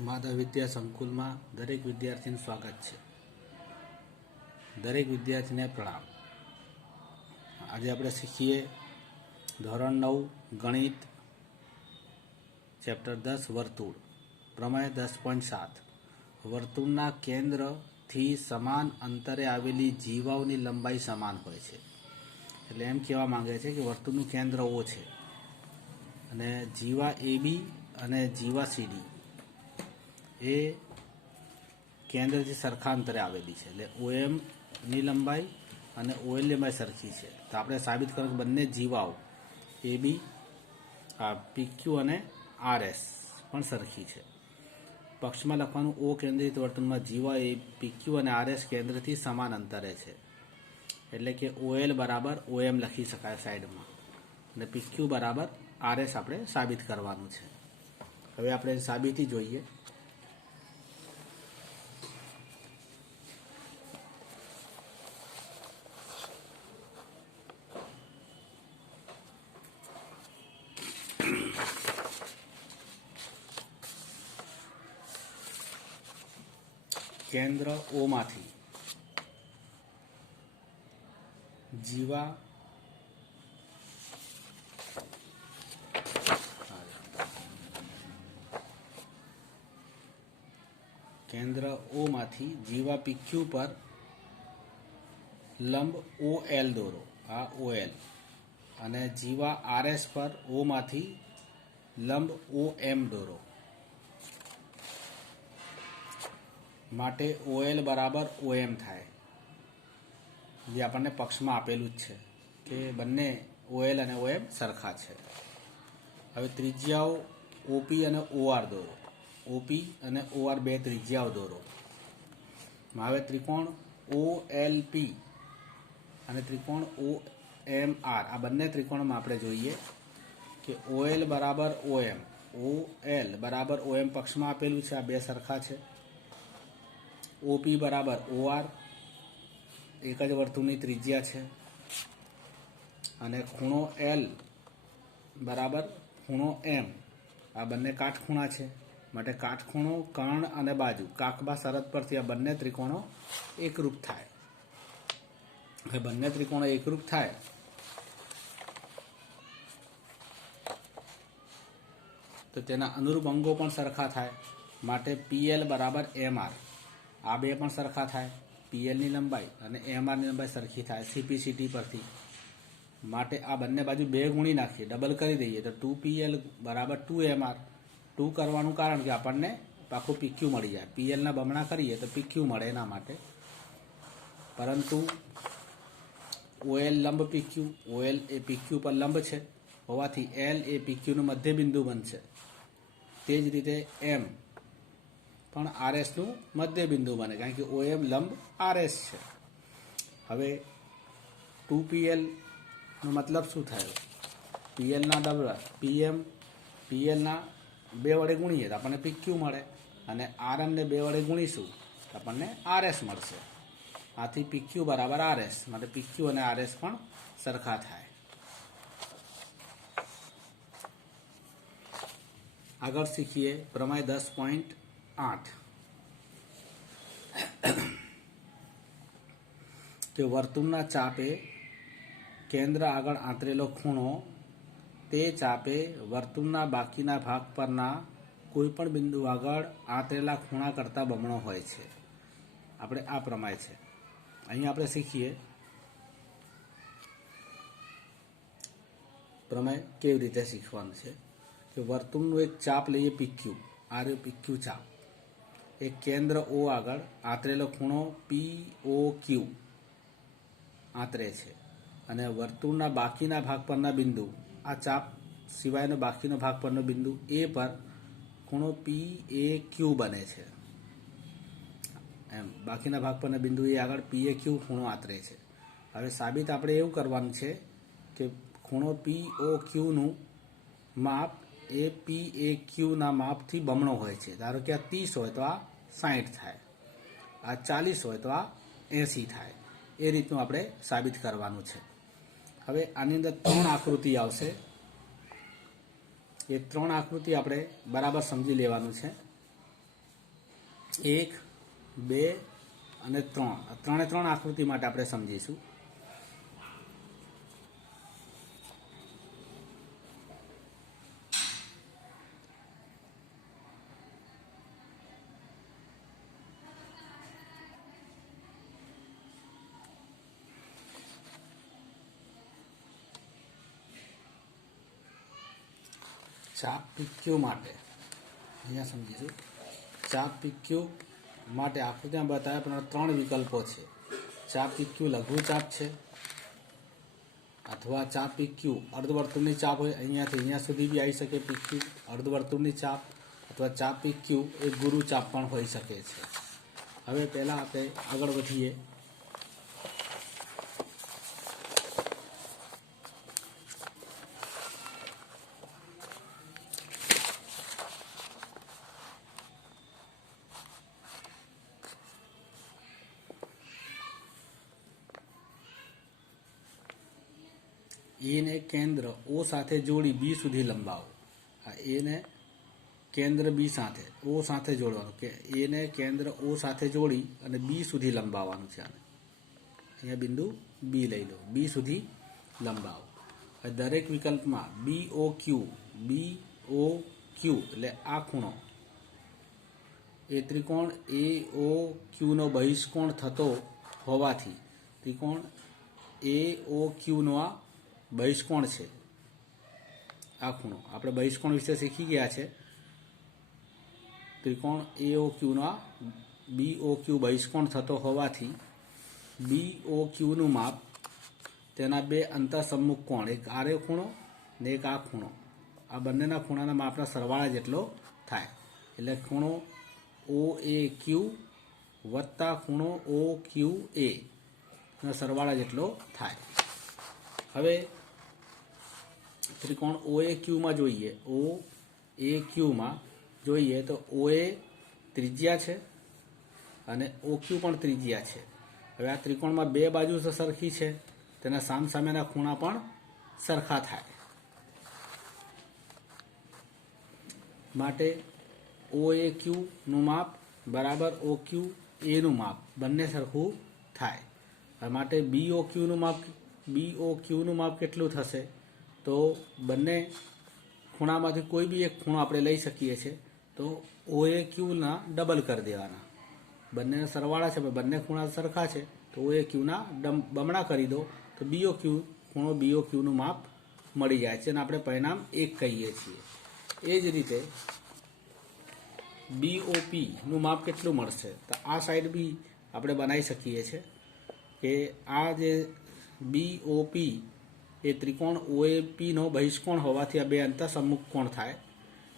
માધવ વિદ્યા સંકુલમાં દરેક વિદ્યાર્થીનું સ્વાગત છે. દરેક વિદ્યાર્થીને પ્રણામ. આજે આપણે શીખીએ ધોરણ 9 ગણિત ચેપ્ટર 10 વર્તુળ પ્રમેય 10.7. વર્તુળના કેન્દ્રથી સમાન અંતરે આવેલી જીવાઓની લંબાઈ સમાન હોય છે. એટલે એમ કહેવા માંગે છે કે વર્તુળનું કેન્દ્ર O છે અને જીવા AB અને જીવા CD એ કેન્દ્રથી સરખા અંતરે આવેલી છે. એટલે OMની લંબાઈ અને OLની લંબાઈ સરખી છે. તો આપણે સાબિત કરવું કે બંને જીવાઓ AB PQ અને RS પણ સરખી છે. પક્ષમાં લખવાનું O કેન્દ્રિત વર્તુળમાં જીવા PQ અને RS કેન્દ્રથી સમાન અંતરે છે. એટલે કે OL બરાબર OM લખી શકાય સાઈડમાં અને PQ બરાબર RS આપણે સાબિત કરવાનું છે. હવે આપણે સાબિતી જોઈએ. કેન્દ્ર O માંથી જીવા કેન્દ્ર O માંથી જીવા PQ પર લંબ OL દોરો. આ OL અને જીવા RS પર O માંથી લંબ OM દોરો. માટે OL બરાબર OM થાય, જે આપણને પક્ષમાં આપેલું જ છે કે બંને OL અને OM સરખા છે. હવે ત્રિજ્યાઓ OP અને OR દોરો. OP અને OR બે ત્રિજ્યાઓ દોરો. હવે ત્રિકોણ OLP અને ત્રિકોણ OMR આ બંને ત્રિકોણમાં આપણે જોઈએ કે OL બરાબર OM, OL બરાબર OM પક્ષમાં આપેલું છે. આ બે સરખા છે. OP બરાબર OR એક જ વર્તુળની ત્રિજ્યા છે અને ખૂણો L બરાબર ખૂણો M આ બંને કાટખૂણા છે. માટે કાટખૂણો, કર્ણ અને બાજુ કાકબા શરત પરથી આ બંને ત્રિકોણો એકરૂપ થાય. હવે બંને ત્રિકોણો એકરૂપ થાય તો તેના અનુરૂપ અંગો પણ સરખા થાય. માટે PL બરાબર MR આ બે પણ સરખા થાય. PLની લંબાઈ અને MRની લંબાઈ સરખી થાય CPCT પરથી. માટે આ બંને બાજુ બે ગુણી નાખીએ, ડબલ કરી દઈએ તો 2PL બરાબર 2MR. 2 કરવાનું કારણ કે આપણને પાછું PQ મળી જાય. PLના બમણા કરીએ તો PQ મળે એના માટે. પરંતુ OL લંબ PQ, OL એ PQ પર લંબ છે હોવાથી L એ PQનું મધ્ય બિંદુ બનશે. તે જ રીતે M પણ RSનું મધ્ય બિંદુ બને કારણ કે OM લંબ RS છે. હવે 2PL નો મતલબ શું થયો? PLના ડબલ PLના 2 વડે ગુણીએ તો આપણને PQ મળે અને RMને 2 વડે ગુણીશું તો આપણને RS મળશે. આથી PQ બરાબર RS. માટે PQ અને RS પણ સરખા થાય. આગળ શીખીએ પ્રમેય 10.8 કે વર્તુળના ચાપે કેન્દ્ર આગળ આંતરેલો ખૂણો તે ચાપે વર્તુળના બાકીના ભાગ પરના કોઈ પણ બિંદુ આગળ આંતરેલા ખૂણા કરતાં બમણો હોય છે. આપણે આ પ્રમેય છે. અહીં આપણે શીખીએ પ્રમેય કેવી રીતે શીખવાનું છે કે વર્તુળનું એક ચાપ લઈએ PQ. આ રહ્યું PQ ચાપ. એક કેન્દ્ર O આગળ આંતરેલો ખૂણો POQ આંતરે છે અને વર્તુળના બાકીના ભાગ પરના બિંદુ આ ચાપ સિવાયનો બાકીનો ભાગ પરનો બિંદુ A પર ખૂણો PAQ બને છે. એમ બાકીના ભાગ પરના બિંદુ એ આગળ PAQ ખૂણો આંતરે છે. હવે સાબિત આપણે એવું કરવાનું છે કે ખૂણો POQનું માપ એ PAQના માપથી બમણો હોય છે. ધારો કે આ 30 હોય તો આ 60 થાય, આ 40 હોય તો આ 80 થાય. એ રીતનું આપણે સાબિત કરવાનું છે. હવે આની અંદર 3 આકૃતિ આવશે. એ 3 આકૃતિ આપણે બરાબર સમજી લેવાનું છે. 1, 2 અને 3 ત્રણે ત્રણ આકૃતિ માટે આપણે સમજીશું. ચાપ PQ માટે અહીંયા સમજીશું. ચાપ PQ માટે આકૃતિમાં બતાવ્યા પ્રમાણે ત્રણ વિકલ્પો છે. ચાપ PQ લઘુ ચાપ છે, અથવા ચાપ PQ અર્ધવર્તુળની ચાપ હોય, અહીંયાથી અહીંયા સુધી બી આવી શકે PQ અર્ધવર્તુળની ચાપ, અથવા ચાપ PQ એ ગુરુ ચાપ પણ હોઈ શકે છે. હવે પહેલાં આપણે આગળ વધીએ. એને કેન્દ્ર O સાથે જોડી B સુધી લંબાવો. આ એને કેન્દ્ર B સાથે O સાથે જોડવાનું, કે એને કેન્દ્ર O સાથે જોડી અને B સુધી લંબાવવાનું છે. આને અહીંયા બિંદુ B લઈ લો, B સુધી લંબાવો. હવે દરેક વિકલ્પમાં BOQ એટલે આ ખૂણો એ ત્રિકોણ AOQ નો બહિષ્કોણ થતો હોવાથી ત્રિકોણ AOQ નો આ બહિષ્કોણ છે. આ ખૂણો આપણે બહિષ્કોણ વિશે શીખી ગયા છે. ત્રિકોણ AOQ નો આ BOQ બહિષ્કોણ થતો હોવાથી BOQ નું માપ તેના બે અંતર સમ્મુખ કોણ, એક આરે ખૂણો ને એક આ ખૂણો, આ બંનેના ખૂણાના માપના સરવાળા જેટલો થાય. એટલે ખૂણો OAQ વત્તા ખૂણો OQA ના સરવાળા જેટલો થાય. હવે ત્રિકોણ OAQમાં જોઈએ તો OA ત્રિજ્યા છે અને OQ પણ ત્રિજ્યા છે. હવે આ ત્રિકોણમાં બે બાજુ સરખી છે, તેના સામસામેના ખૂણા પણ સરખા થાય. માટે OAQ નું માપ બરાબર OQA નું માપ બંને સરખું થાય. માટે BOQ નું માપ કેટલું થશે? તો બંને ખૂણામાંથી કોઈ બી એક ખૂણો આપણે લઈ શકીએ છીએ. તો OAQના ડબલ કરી દેવાના. બંનેના સરવાળા છે, બંને ખૂણા સરખા છે, તો OAQના બમણા કરી દો તો ખૂણો BOQનું માપ મળી જાય છે અને આપણે પરિણામ 1 કહીએ છીએ. એ જ રીતે BOP નું માપ કેટલું મળશે? તો આ સાઈડ બી આપણે બનાવી શકીએ છીએ કે આ જે BOP એ ત્રિકોણ OAP નો બહિષ્કોણ હોવાથી આ બે અંતર સમ્મુખ કોણ થાય.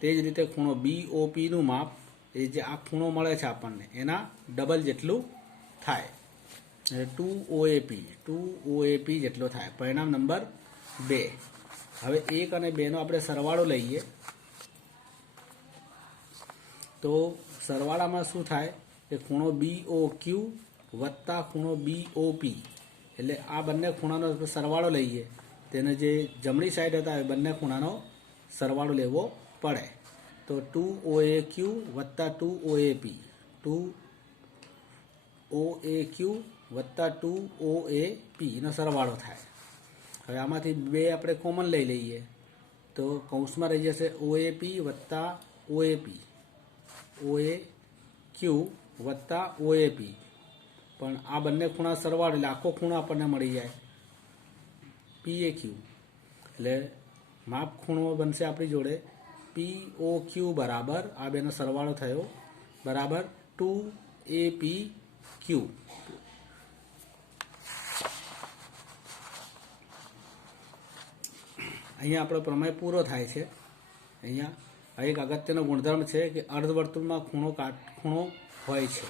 તે જ રીતે ખૂણો BOP નું માપ એ જે આ ખૂણો મળે છે આપણને એના ડબલ જેટલું થાય, 2OAP જેટલો થાય. પરિણામ નંબર 2. હવે 1 અને 2 નો આપણે સરવાળો લઈએ તો સરવાળામાં શું થાય કે ખૂણો BOQ વત્તા ખૂણો BOP, એટલે આ બંને ખૂણાનો સરવાળો લઈએ, તેને જે જમણી સાઈડ હતા એ બંને ખૂણાનો સરવાળો લેવો પડે. તો 2OAQ વત્તા 2OAP વત્તા 2OAP નો સરવાળો થાય. હવે આમાંથી બે આપણે કોમન લઈ લઈએ તો કૌંસમાં રહી જશે OAP વત્તા OAQ વત્તા OAP. પણ આ બંને ખૂણા સરવાળો એટલે આખો ખૂણો આપણને મળી જાય PAQ. એટલે માપ ખૂણો બનશે આપણી જોડે POQ બરાબર આ બેનો સરવાળો થયો બરાબર 2APQ. અહીંયા આપણો પ્રમેય પૂરો થાય છે. અહીંયા એક અગત્યનો ગુણધર્મ છે કે અર્ધવર્તુળમાં ખૂણો હોય છે.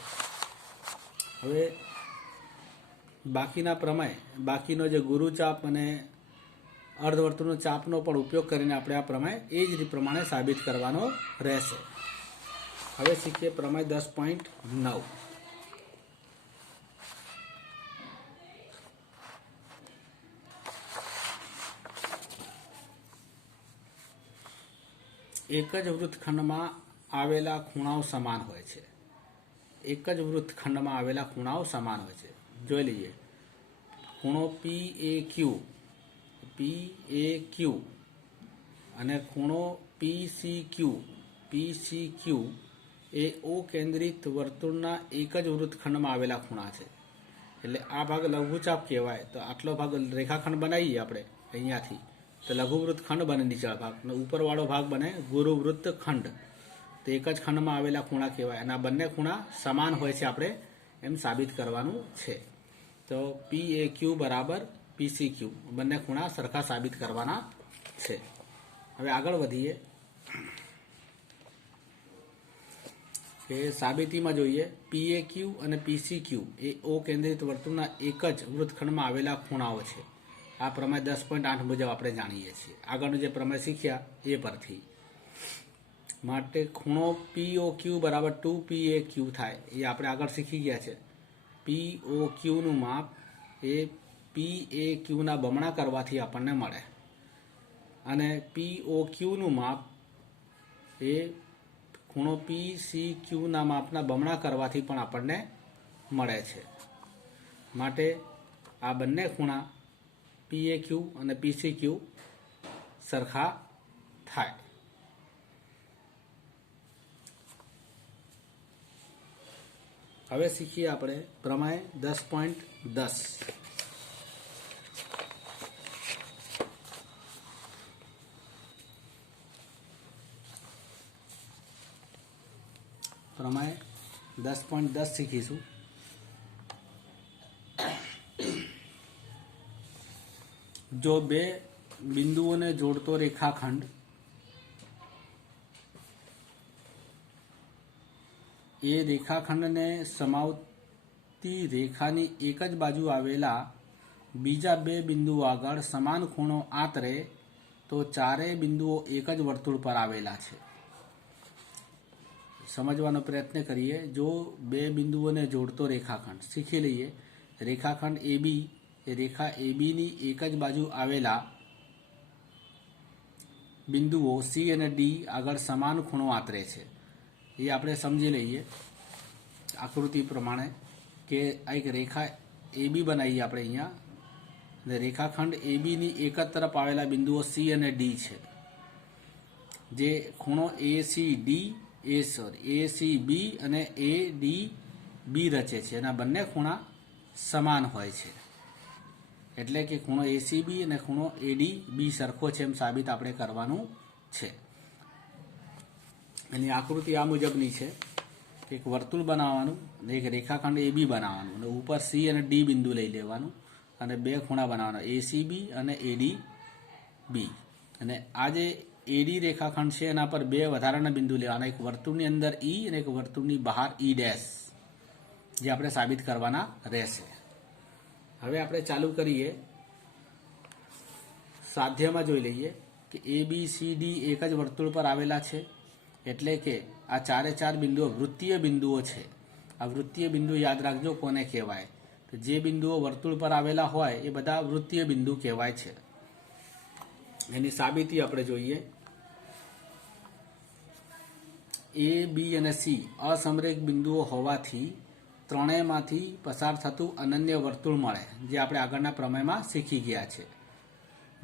હવે બાકીનો જે ગુરુચાપ અને અર્ધવર્તુળનો ચાપનો પણ ઉપયોગ કરીને આપણે આ પ્રમેય એ જ રીતે પ્રમાણે સાબિત કરવાનો રહેશે. હવે શીખીએ પ્રમેય 10.9. એક જ વૃત્તખંડમાં આવેલા ખૂણાઓ સમાન હોય છે. એક જ વૃત્તખંડમાં આવેલા ખૂણાઓ સમાન હોય છે. જોઈ લઈએ. ખૂણો PAQ અને ખૂણો PCQ એ ઓ કેન્દ્રિત વર્તુળના એક જ વૃત્તખંડમાં આવેલા ખૂણા છે. એટલે આ ભાગ લઘુચાપ કહેવાય. તો આટલો ભાગ રેખાખંડ બનાવીએ આપણે અહીંયાથી, તો લઘુ વૃત્તખંડ બને નીચળ ભાગ, અને ઉપરવાળો ભાગ બને ગુરુ વૃત્તખંડ. તો એક જ ખંડમાં આવેલા ખૂણા કહેવાય. અને આ બંને ખૂણા સમાન હોય છે, આપણે એમ સાબિત કરવાનું છે. તો PAQ બરાબર PCQ, બંને ખૂણા સરખા સાબિત કરવાના છે. હવે આગળ વધીએ કે સાબિતીમાં જોઈએ. PAQ અને PCQ એ ઓ કેન્દ્રિત વર્તુળના એક જ વૃત્તખંડમાં આવેલા ખૂણાઓ છે. આ પ્રમેય 10.8 મુજબ આપણે જાણીએ છીએ. આગળનું જે પ્રમેય શીખ્યા એ પરથી. માટે ખૂણો POQ બરાબર 2PAQ થાય એ આપણે આગળ શીખી ગયા છે. POQનું માપ એ PAQના બમણા કરવાથી આપણને મળે, અને POQનું માપ એ ખૂણો PCQના માપના બમણા કરવાથી પણ આપણને મળે છે. માટે આ બંને ખૂણા PAQ અને PCQ સરખા થાય. હવે શીખીએ આપણે પ્રમેય 10.10. પ્રમેય 10.10 શીખીશું. જો બે બિંદુઓને જોડતો રેખાખંડ એ રેખાખંડને સમાવતી રેખાની એક જ બાજુ આવેલા બીજા બે બિંદુઓ આગળ સમાન ખૂણો આંતરે, તો ચારેય બિંદુઓ એક જ વર્તુળ પર આવેલા છે. સમજવાનો પ્રયત્ન કરીએ. જો બે બિંદુઓને જોડતો રેખાખંડ શીખી લઈએ. રેખાખંડ AB એ રેખા ABની એક જ બાજુ આવેલા બિંદુઓ C અને D આગળ સમાન ખૂણો આંતરે છે. એ આપણે સમજી લઈએ આકૃતિ પ્રમાણે કે આ એક રેખા AB બનાવીએ આપણે અહીંયા, અને રેખાખંડ ABની એક જ તરફ આવેલા બિંદુઓ C અને D છે. જે ખૂણો ACB અને ADB રચે છે. એના બંને ખૂણા સમાન હોય છે. એટલે કે ખૂણો ACB અને ખૂણો ADB સરખો છે એમ સાબિત આપણે કરવાનું છે. એની આકૃતિ આ મુજબની છે. એક વર્તુળ બનાવવાનું, એક રેખાખંડ AB બનાવવાનું, અને ઉપર C અને D બિંદુ લઈ લેવાનું, અને બે ખૂણા બનાવવાના ACB અને ADB. અને આ જે AD રેખાખંડ છે એના પર બે વધારાના બિંદુ લેવાના, એક વર્તુળની અંદર E અને એક વર્તુળની બહાર E', જે આપણે સાબિત કરવાના રહેશે. હવે આપણે ચાલુ કરીએ. સાધ્યમાં જોઈ લઈએ કે ABCD એક જ વર્તુળ પર આવેલા છે. એટલે કે આ ચારે ચાર બિંદુઓ વૃત્તીય બિંદુઓ છે. આ વૃત્તીય બિંદુ યાદ રાખજો કોને કહેવાય. તો જે બિંદુઓ વર્તુળ પર આવેલા હોય એ બધા વૃત્તીય બિંદુ કહેવાય છે. એની સાબિતી આપણે જોઈએ. A, B અને C અસમરેખ બિંદુઓ હોવાથી ત્રણેયમાંથી પસાર થતું અનન્ય વર્તુળ મળે, જે આપણે આગળના પ્રમેયમાં શીખી ગયા છે.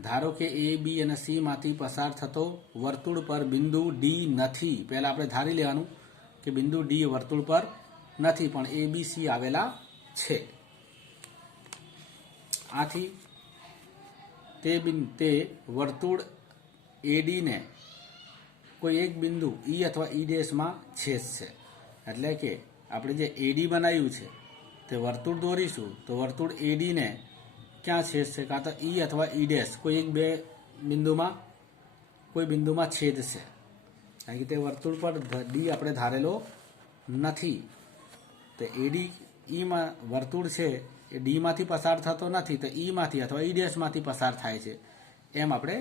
ધારો કે A, B અને C માંથી પસાર થતો વર્તુળ પર બિંદુ D નથી. પહેલા આપણે ધારી લેવાનું કે બિંદુ D વર્તુળ પર નથી, પણ A, B, C આવેલા છે. આથી તે વર્તુળ AD ને કોઈ એક બિંદુ E અથવા E' છેદશે. એટલે કે આપણે જે AD બનાવ્યું છે તે વર્તુળ દોરીશું, તો વર્તુળ AD ને ક્યાં છેદશે? કાં તો E અથવા E' કોઈ એક બે બિંદુમાં છેદશે. કારણ કે તે વર્તુળ પર D આપણે ધારેલો નથી. તો AD Eમાં વર્તુળ છે એ D માંથી પસાર થતો નથી, તો E માંથી અથવા E' માંથી પસાર થાય છે એમ આપણે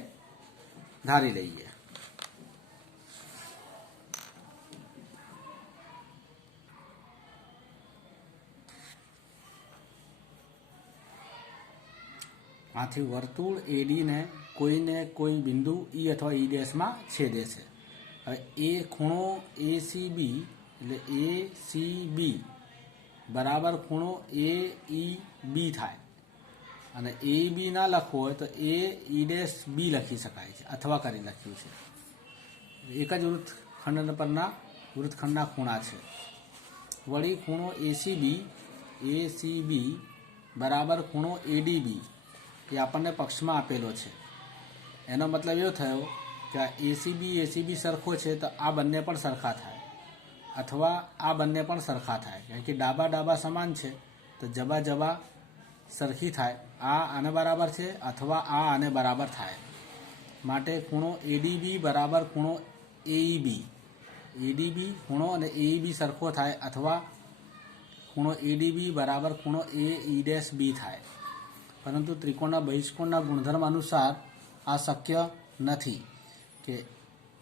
ધારી લઈએ. આથી વર્તુળ AD ને કોઈ બિંદુ E અથવા E' છેદે છે. હવે એ ખૂણો ACB એટલે ACB બરાબર ખૂણો AEB થાય અને AEB ના લખવું હોય તો AE'B લખી શકાય છે, અથવા કરી લખ્યું છે. એક જ વૃત્તખંડ પરના વૃત્તખંડના ખૂણા છે. વળી ખૂણો ACB બરાબર ખૂણો ADB એ આપણને પક્ષમાં આપેલો છે. એનો મતલબ એવો થયો કે આ ACB સરખો છે તો આ બંને પણ સરખા થાય, અથવા આ બંને પણ સરખા થાય, કારણ કે ડાબા સમાન છે તો જબા સરખી થાય. આ આને બરાબર છે અથવા આ આને બરાબર થાય. માટે ખૂણો ADB બરાબર ખૂણો AEB. ADB ખૂણો અને AEB સરખો થાય, અથવા ખૂણો ADB બરાબર ખૂણો AE'B થાય. પરંતુ ત્રિકોણના બહિષ્કોણના ગુણધર્મ અનુસાર આ શક્ય નથી કે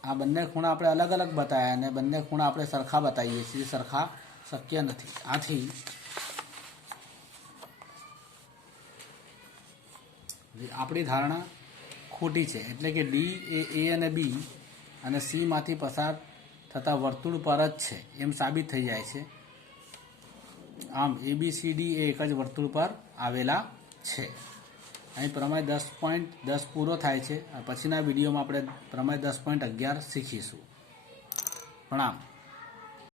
આ બંને ખૂણા આપણે અલગ અલગ બતાવ્યા અને બંને ખૂણા આપણે સરખા બતાવીએ છીએ, સરખા શક્ય નથી. આથી આપણી ધારણા ખોટી છે, એટલે કે D એ A અને B અને C માંથી પસાર થતા વર્તુળ પર જ છે એમ સાબિત થઈ જાય છે. આમ ABCD એ એક જ વર્તુળ પર આવેલા છે. અહીં પ્રમેય 10.10 પૂરો થાય છે. પછીના વિડીયોમાં આપણે પ્રમેય 10.11 શીખીશું. પ્રણામ.